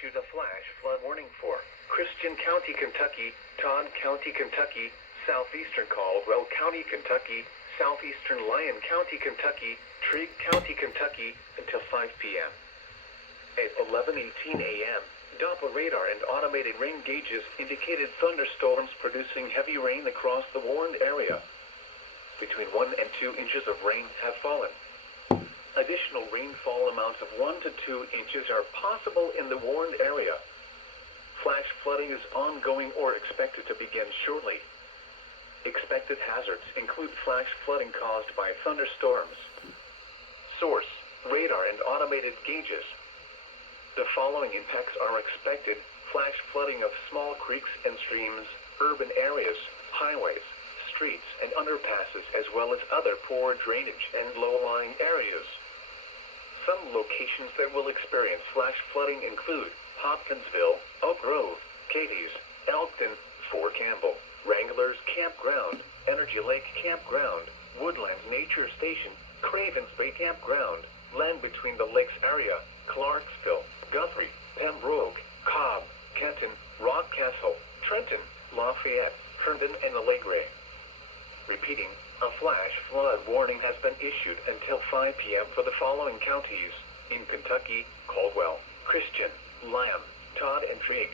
issued a flash flood warning for Christian County, Kentucky, Todd County, Kentucky, southeastern Caldwell County, Kentucky, southeastern Lyon County, Kentucky, Trigg County, Kentucky, until 5 p.m. At 11:18 a.m., Doppler radar and automated rain gauges indicated thunderstorms producing heavy rain across the warned area. Between 1 and 2 inches of rain have fallen. Additional rainfall amounts of 1 to 2 inches are possible in the warned area. Flash flooding is ongoing or expected to begin shortly. Expected hazards include flash flooding caused by thunderstorms. Source: radar and automated gauges. The following impacts are expected: flash flooding of small creeks and streams, urban areas, highways, streets and underpasses, as well as other poor drainage and low-lying areas. Some locations that will experience flash flooding include Hopkinsville, Oak Grove, Cadiz, Elkton, Fort Campbell, Wranglers Campground, Energy Lake Campground, Woodlands Nature Station, Cravens Bay Campground, Land Between the Lakes area, Clarksville, Guthrie, Pembroke, Cobb, Kenton, Rockcastle, Trenton, Lafayette, Herndon, and Allegre. Repeating, a flash flood warning has been issued until 5 p.m. for the following counties in Kentucky: Caldwell, Christian, Lyon, Todd, and Trigg.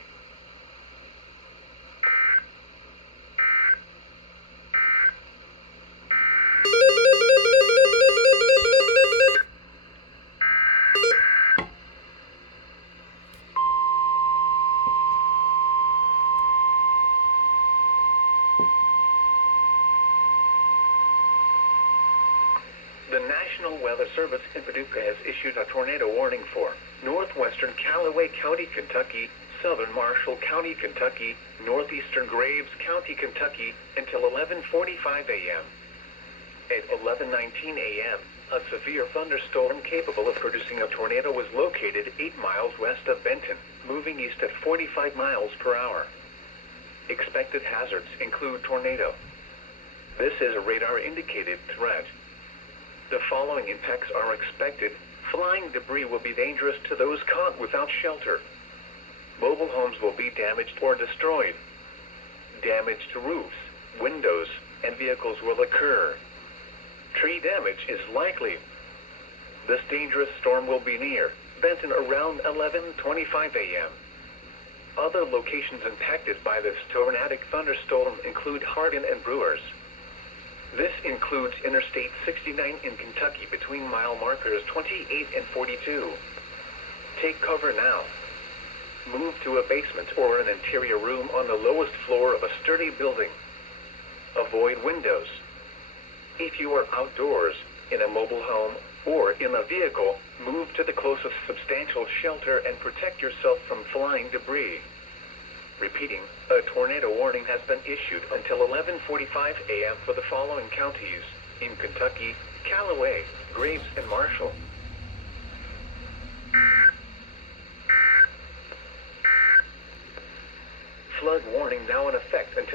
The National Weather Service in Paducah has issued a tornado warning for northwestern Callaway County, Kentucky, southern Marshall County, Kentucky, northeastern Graves County, Kentucky, until 11:45 a.m. At 11:19 a.m., a severe thunderstorm capable of producing a tornado was located 8 miles west of Benton, moving east at 45 miles per hour. Expected hazards include tornado. This is a radar-indicated threat. The following impacts are expected. Flying debris will be dangerous to those caught without shelter. Mobile homes will be damaged or destroyed. Damage to roofs, windows, and vehicles will occur. Tree damage is likely. This dangerous storm will be near Benton around 11:25 a.m. Other locations impacted by this tornadic thunderstorm include Hardin and Brewers. This includes Interstate 69 in Kentucky between mile markers 28 and 42. Take cover now. Move to a basement or an interior room on the lowest floor of a sturdy building. Avoid windows. If you are outdoors, in a mobile home, or in a vehicle, move to the closest substantial shelter and protect yourself from flying debris. Repeating, a tornado warning has been issued until 11:45 a.m. for the following counties in Kentucky: Callaway, Graves, and Marshall. Flood warning now in effect until